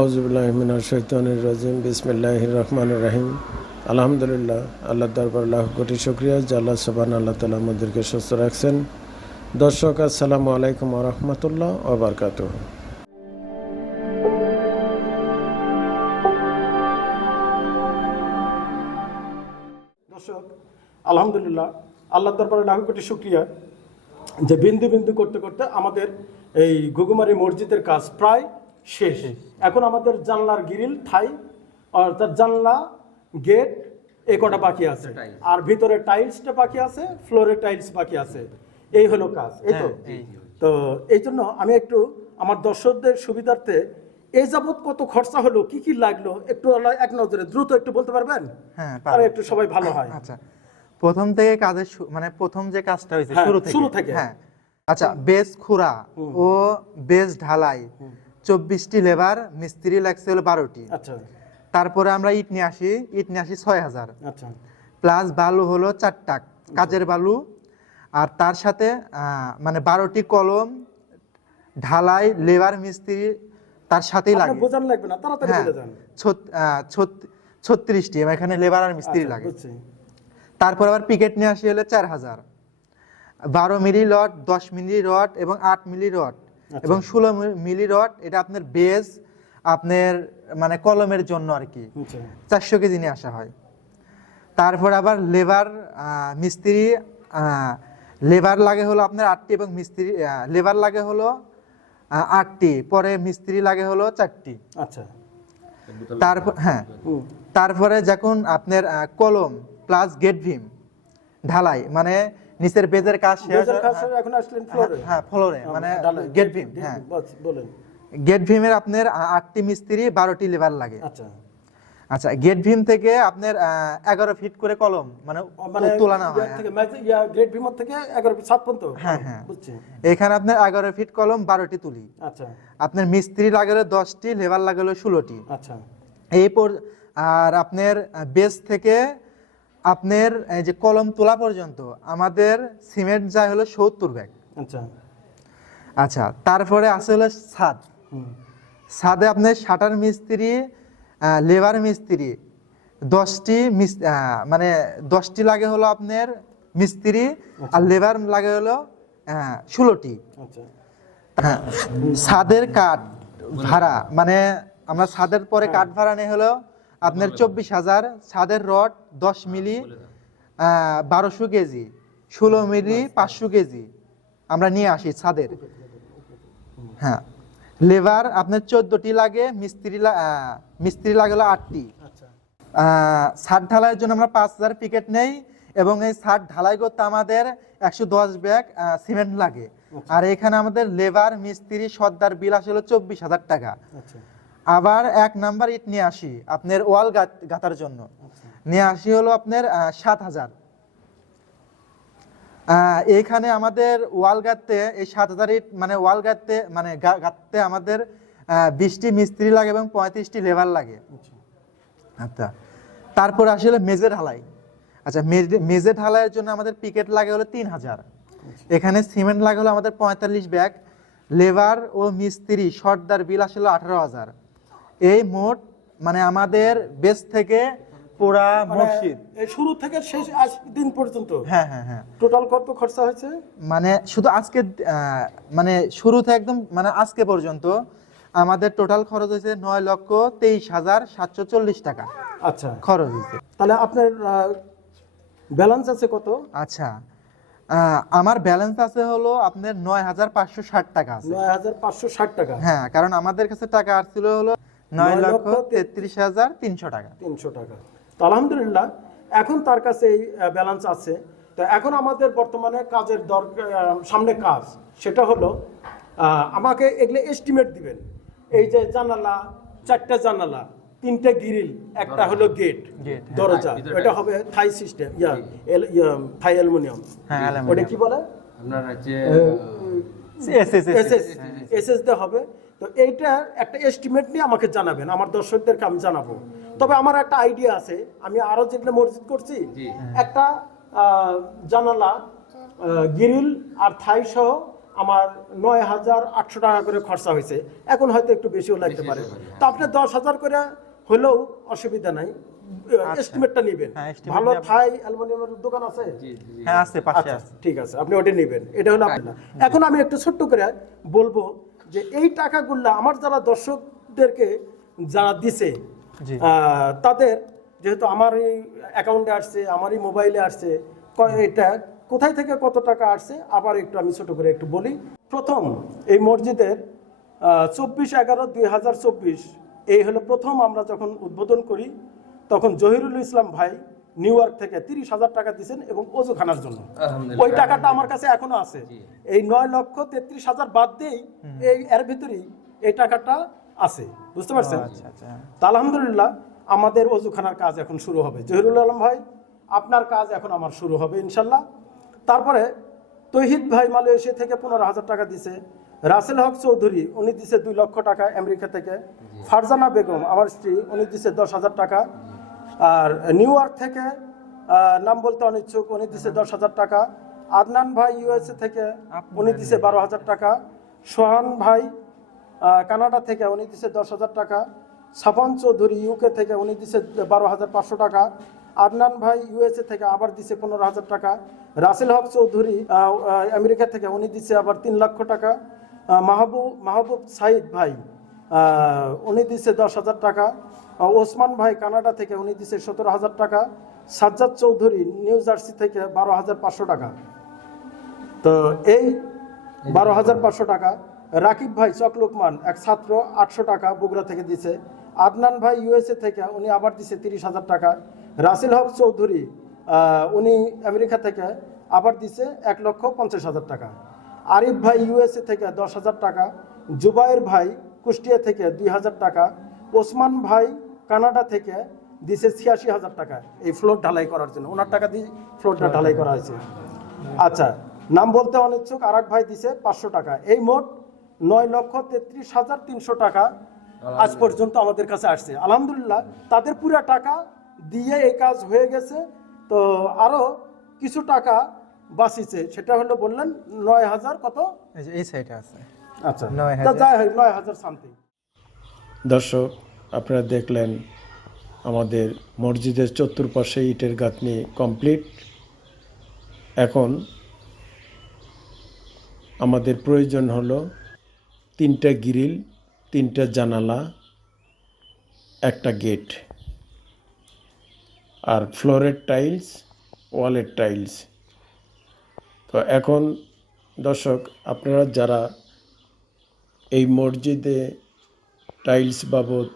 আউজুবিল্লাহমিনাশাইতানির রাজিম বিসমিল্লাহ রহমান রাহিম আলহামদুলিল্লাহ আল্লাহ দরবার লাখ কোটি শুক্রিয়া আল্লাহ সবান আল্লাহ তালা আমাদেরকে সুস্থ রাখছেন। দর্শক, আসসালামু আলাইকুম রহমতুল্লাহ ওবরকাত দর্শক, আলহামদুলিল্লাহ আল্লাহ দরবারে লাখ কোটি শুক্রিয়া। যে বিন্দু বিন্দু করতে করতে আমাদের এই ঘুঘুমারি মসজিদের কাজ প্রায় শেষ। এখন আমাদের জানলার গ্রিল ঠাই অর্থাৎ জানলা গেট এই কটা বাকি আছে? আর ভিতরে টাইলসটা বাকি আছে ফ্লোরে টাইলস বাকি আছে। এই হলো কাজ এই তো? তো এই জন্য আমি একটু আমার দর্শকদের সুবিধার্থে এই যাবৎ কত খরচা হলো কি কি লাগল একটু এক নজরে দ্রুত একটু বলতে পারবেন? হ্যাঁ, তাহলে একটু সবাই ভালো হয়। আচ্ছা প্রথম থেকে কাজের মানে প্রথম যে কাজটা হয়েছে হ্যাঁ, শুরু থেকে? শুরু থেকে। হ্যাঁ। আচ্ছা বেস খুরা ও বেস ঢালাই। চব্বিশটি লেবার মিস্ত্রি লাগছে হলো বারোটি। আচ্ছা। তারপরে আমরা ইট নিয়ে আসি ইট নিয়ে আসি ছয় হাজার আচ্ছা। প্লাস বালু হলো চারটা কাজের বালু। আর তার সাথে মানে বারোটি কলম ঢালাই লেবার মিস্ত্রি তার সাথেই লাগে। বোঝানো লাগবে না তাড়াতাড়ি হ্যাঁ। বলে যান ছত্রিশটি এখানে লেবার আর মিস্ত্রি আচ্ছা, লাগে। তারপর আবার পিকেট নিয়ে আসি হলে চার হাজার বারো মিলি রড দশ মিলি রড এবং আট মিলি রড। আচ্ছা। এবং ষোলো মিলি রড এটা আপনার বেস আপনার মানে কলমের জন্য আর কি। আচ্ছা, চারশো কেজি নিয়ে আসা হয়। তারপর আবার লেবার মিস্ত্রি লেবার লাগে হলো আপনার আটটি এবং মিস্ত্রি লেবার লাগে হলো আটটি পরে মিস্ত্রি লাগে হলো চারটি। আচ্ছা। তারপর হ্যাঁ। তারপরে যখন আপনার কলম প্লাস গেট ভিম ঢালাই মানে নিচের বেজের কাজ শেষ সেরে এখন আসলেন ফ্লোরে হ্যাঁ ফ্লোরে মানে গেট ভিম হ্যাঁ। বলেন। গেট ভীমের আপনার আটটি মিস্ত্রি বারোটি লেবার লাগে। আচ্ছা। আচ্ছা গেট ভীম থেকে আপনার এগারো ফিট করে কলম মানে মানে তোলানো হয়। গ্রেট ভিমর থেকে এগারো সাত পর্যন্ত? হ্যাঁ, হ্যাঁ। বুঝছি। এখানে আপনার এগারো ফিট কলম বারোটি তুলি। আচ্ছা। আপনার মিস্ত্রি লাগালো দশটি লেবার লাগালো ষোলোটি। আচ্ছা। এই পর আর আপনার বেস থেকে আপনার এই যে কলম তোলা পর্যন্ত আমাদের সিমেন্ট যায় হলো সত্তর ব্যাগ। আচ্ছা। আচ্ছা তারপরে আছে হলো ছাদ। ছাদে আপনার শাটার মিস্ত্রি লেবার মিস্ত্রি দশটি মানে দশটি লাগে হলো আপনার মিস্ত্রি আর লেবার লাগে হলো ষোলোটি। আচ্ছা। হ্যাঁ ছাদের কাঠ ভাড়া মানে আমরা ছাদের পরে কাঠ ভাড়া নেই হলো আপনার চব্বিশ হাজার ছাদের রড দশ মিলি বারোশো কেজি ষোলো মিলি পাঁচশো কেজি আমরা নিয়ে আসি ছাদের। হ্যাঁ। লেবার আপনার চোদ্দটি লাগে মিস্ত্রি মিস্ত্রি লাগল আটটি। আচ্ছা। আহ, ছাদ ঢালাইয়ের জন্য আমরা পাঁচ হাজার পিকেট নেই এবং এই ছাদ ঢালাই করতে আমাদের একশো দশ ব্যাগ সিমেন্ট লাগে। আর এখানে আমাদের লেবার মিস্ত্রি সর্দার বিল আসলে চব্বিশ হাজার টাকা। আচ্ছা। আবার এক নাম্বার ইট নিয়ে আসি আপনার ওয়াল গাত- গাঁথার জন্য। নিয়ে আসি হলো আপনার সাত হাজার। আহ, এইখানে আমাদের ওয়াল গাঁথতে এই সাত হাজার ইট মানে ওয়াল গাঁথতে মানে গা- গাঁথতে আমাদের বিশটি মিস্ত্রি লাগে এবং পঁয়ত্রিশটি লেবার লাগে। আচ্ছা। তারপর আসলে মেজে ঢালাই। আচ্ছা মেজে ঢালাইয়ের জন্য আমাদের পিকেট লাগে হলো তিন হাজার। এখানে সিমেন্ট লাগে হলো আমাদের পঁয়তাল্লিশ ব্যাগ। লেবার ও মিস্ত্রি সর্দার বিল আসলে আঠারো হাজার। এই মোট মানে আমাদের বেস থেকে পুরা মানে মসজিদ। শুরু থেকে শেষ আজ দিন পর্যন্ত? হ্যাঁ হ্যাঁ হ্যাঁ। টোটাল কত খরচা হয়েছে? মানে শুধু আজকে মানে শুরু থেকে একদম মানে আজকে পর্যন্ত আমাদের টোটাল খরচ হয়েছে নয় লক্ষ তেইশ হাজার সাতশো চল্লিশ টাকা। আচ্ছা। খরচ হয়েছে। তাহলে আপনার ব্যালেন্স আছে কত? আচ্ছা। আমার ব্যালেন্স আছে হলো আপনার নয় হাজার পাঁচশো ষাট টাকা আছে। নয় হাজার পাঁচশো ষাট টাকা। হ্যাঁ কারণ আমাদের কাছে টাকা আসছিল হলো নয় লক্ষ তেত্রিশ হাজার তিনশো টাকা। তিনশো টাকা। তো আলহামদুলিল্লাহ এখন তার কাছে এই ব্যালেন্স আছে। তো এখন আমাদের বর্তমানে কাজের দরকার সামনে কাজ। সেটা হলো আমাকে এগুলো এস্টিমেট দিবেন। এই যে জানালা চারটা জানালা তিনটে গ্রিল একটা হলো গেট হ্যাঁ। দরজা। এটা হবে থাই সিস্টেম ইয়া থাই অ্যালুমিনিয়াম। হ্যাঁ ওটা কি বলে? আপনার হচ্ছে Yes, yes, yes, yes, SS SS হবে। তো এইটা একটা এস্টিমেট নিয়ে আমাকে জানাবেন আমার দর্শকদেরকে আমি জানাব। তবে আমার একটা আইডিয়া আছে আমি আরও যেগুলো মসজিদ করছি একটা জানালা গিরিল আর থাই সহ আমার নয় হাজার আটশো টাকা করে খরচা হয়েছে। এখন হয়তো একটু বেশিও লাগতে পারে। তো আপনি দশ হাজার করে হলেও অসুবিধা নাই। এস্টিমেটটা নেবেন। হ্যাঁ, ভালো থাই অ্যালুমিনিয়ামের দোকান আছে? হ্যাঁ আছে পাশে আচ্ছা আছে। ঠিক আছে আপনি ওটা নেবেন। এটা হলো আপনার এখন আমি একটু ছোট্ট করে বলব যে এই টাকাগুলো আমার যারা দর্শকদেরকে যারা দিছে। তাদের যেহেতু আমার এই অ্যাকাউন্টে আসছে আমারই মোবাইলে আসছে এটা কোথায় থেকে কত টাকা আসছে আবার একটু আমি ছোট করে একটু বলি প্রথম এই মসজিদের চব্বিশ এগারো দুই হাজার চব্বিশ এই হলো প্রথম আমরা যখন উদ্বোধন করি তখন জহিরুল ইসলাম ভাই নিউ ইয়র্ক থেকে তিরিশ হাজার টাকা দিয়েছেন এবং অজুখানার জন্য। ওই টাকাটা আমার কাছে এখনও আছে। এই নয় লক্ষ তেত্রিশ হাজার বাদ দিয়েই এই এর ভিতরেই এই টাকাটা আছে। বুঝতে পারছেন? আচ্ছা আচ্ছা। তা আলহামদুলিল্লাহ আমাদের অজুখানার কাজ এখন শুরু হবে। জহিরুল আলম ভাই আপনার কাজ এখন আমার শুরু হবে ইনশাল্লাহ। তারপরে তহিদ ভাই মালয়েশিয়া থেকে পনেরো হাজার টাকা দিছে। রাসেল হক চৌধুরী উনি দিছে দুই লক্ষ টাকা আমেরিকা থেকে। ফারজানা বেগম আমার স্ত্রী উনি দিছে দশ হাজার টাকা। আর নিউ ইয়র্ক থেকে নাম বলতে অনিচ্ছুক উনি দিছে দশ হাজার টাকা। আদনান ভাই ইউএসএ থেকে উনি দিছে বারো হাজার টাকা। সোহান ভাই কানাডা থেকে উনি দিছে দশ হাজার টাকা। সাফান চৌধুরী ইউকে থেকে উনি দিছে বারো হাজার পাঁচশো টাকা। আদনান ভাই ইউএসএ থেকে আবার দিছে পনেরো হাজার টাকা। রাসেল হক চৌধুরী আমেরিকা থেকে উনি দিছে আবার তিন লক্ষ টাকা। মাহবুব মাহবুব সাইদ ভাই। উনি দিছে দশ হাজার টাকা। ওসমান ভাই কানাডা থেকে উনি দিছে সতেরো হাজার টাকা। সাজ্জাদ চৌধুরী নিউ জার্সি থেকে বারো হাজার পাঁচশো টাকা। তো এই বারো হাজার পাঁচশো টাকা, রাকিব ভাই চকলুকমান এক ছাত্র আটশো টাকা বগুড়া থেকে দিছে। আদনান ভাই ইউএসএ থেকে উনি আবার দিছে তিরিশ হাজার টাকা। রাসেল হক চৌধুরী উনি আমেরিকা থেকে আবার দিছে এক লক্ষ পঞ্চাশ হাজার টাকা। আরিফ ভাই ইউএসএ থেকে দশ হাজার টাকা। জুবাইর ভাই কুষ্টিয়া থেকে দুই হাজার টাকা ওসমান ভাই কানাডা থেকে দিছে ছিয়াশি হাজার টাকা এই ফ্লোর ঢালাই করার জন্য। ওনার টাকা দিয়ে ফ্লোরটা ঢালাই করা হয়েছে। আচ্ছা নাম বলতে অনিচ্ছুক আর ভাই দিছে পাঁচশো টাকা। এই মোট নয় লক্ষ তেত্রিশ হাজার তিনশো টাকা আজ পর্যন্ত আমাদের কাছে আসছে। আলহামদুলিল্লাহ তাদের পুরো টাকা দিয়ে এই কাজ হয়ে গেছে। তো আরও কিছু টাকা বাঁচিছে সেটা হলো বললেন নয় হাজার কত? এই সাইডে আছে। আচ্ছা। নয় হাজার। সামথিং দর্শক আপনারা দেখলেন আমাদের মসজিদের চতুর্পাশে ইটের গাঁথনি কমপ্লিট এখন আমাদের প্রয়োজন হলো তিনটা গ্রিল তিনটা জানালা একটা গেট। আর ফ্লোরের টাইলস ওয়ালের টাইলস। তো এখন দর্শক আপনারা যারা এই মসজিদে টাইলস বাবদ,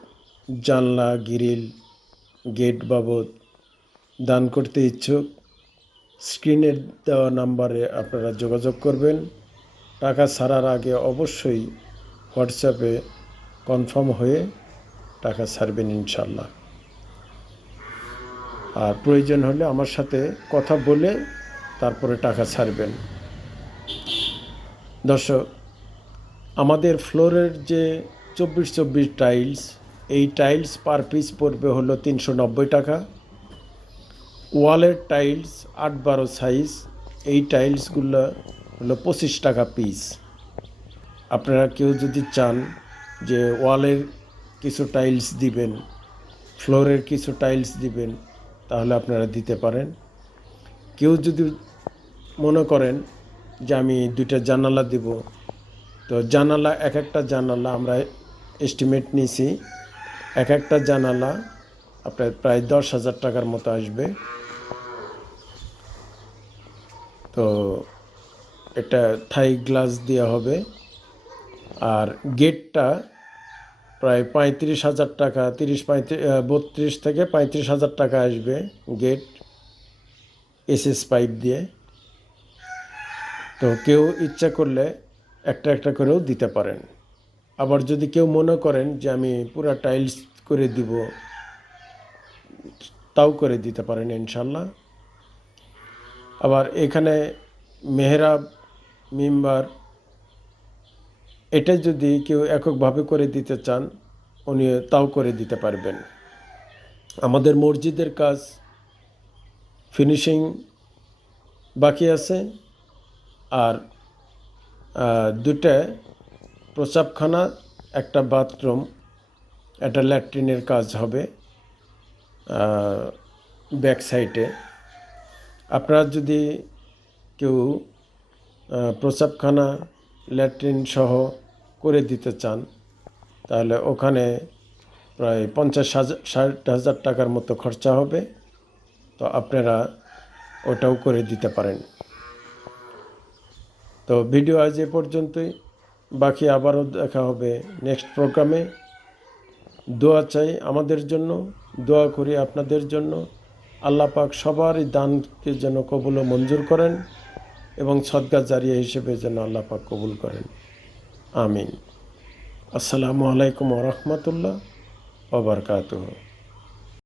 জানলা, গ্রিল, গেট বাবদ দান করতে ইচ্ছুক। স্ক্রিনের দেওয়া নাম্বারে আপনারা যোগাযোগ করবেন। টাকা ছাড়ার আগে অবশ্যই হোয়াটসঅ্যাপে কনফার্ম হয়ে টাকা ছাড়বেন ইনশাল্লাহ আর প্রয়োজন হলে আমার সাথে কথা বলে তারপরে টাকা ছাড়বেন। দর্শক আমাদের ফ্লোরের যে চব্বিশ চব্বিশ টাইলস, এই টাইলস পার পিস পড়বে হলো তিনশো নব্বই টাকা। ওয়ালের টাইলস আট বারো সাইজ, এই টাইলসগুলো হলো পঁচিশ টাকা পিস। আপনারা কেউ যদি চান যে ওয়ালের কিছু টাইলস দিবেন, ফ্লোরের কিছু টাইলস দিবেন, তাহলে আপনারা দিতে পারেন। কেউ যদি মনে করেন যে আমি দুইটা জানালা দিব তো জানালা, এক একটা জানালা আমরা এস্টিমেট নিয়েছি এক একটা জানালা আপনার প্রায় দশ হাজার টাকার মতো আসবে। তো এটা থাই গ্লাস দেওয়া হবে। আর গেটটা প্রায় পঁয়ত্রিশ হাজার টাকা, তিরিশ পঁয়ত্রিশ বত্রিশ থেকে পঁয়ত্রিশ হাজার টাকা আসবে গেট, এসএস পাইপ দিয়ে। তো কেউ ইচ্ছা করলে একটা একটা করেও দিতে পারেন। আবার যদি কেউ মনে করেন যে আমি পুরা টাইলস করে দিব, তাও করে দিতে পারেন ইনশাল্লাহ। আবার এখানে মেহরাব, মিম্বার, এটা যদি কেউ এককভাবে করে দিতে চান, উনি তাও করে দিতে পারবেন। আমাদের মসজিদের কাজ ফিনিশিং বাকি আছে, আর দুটা প্রসাবখানা একটা বাথরুম, একটা ল্যাট্রিনের কাজ হবে ব্যাক সাইডে। আপনারা যদি কেউ প্রসাবখানা ল্যাট্রিন সহ করে দিতে চান, তাহলে ওখানে প্রায় পঞ্চাশ হাজার ষাট হাজার টাকার মতো খরচা হবে। তো আপনারা ওটাও করে দিতে পারেন। তো ভিডিও আজ এ পর্যন্তই। বাকি আবারও দেখা হবে নেক্সট প্রোগ্রামে। দোয়া চাই আমাদের জন্য, দোয়া করি আপনাদের জন্য। আল্লাহ পাক সবারই দানকে যেন কবুল ও মঞ্জুর করেন এবং সদগা জারিয়া হিসেবে যেন আল্লাহ পাক কবুল করেন। আমিন। আসসালামু আলাইকুম রহমতুল্লাহ ওবরকাতুহ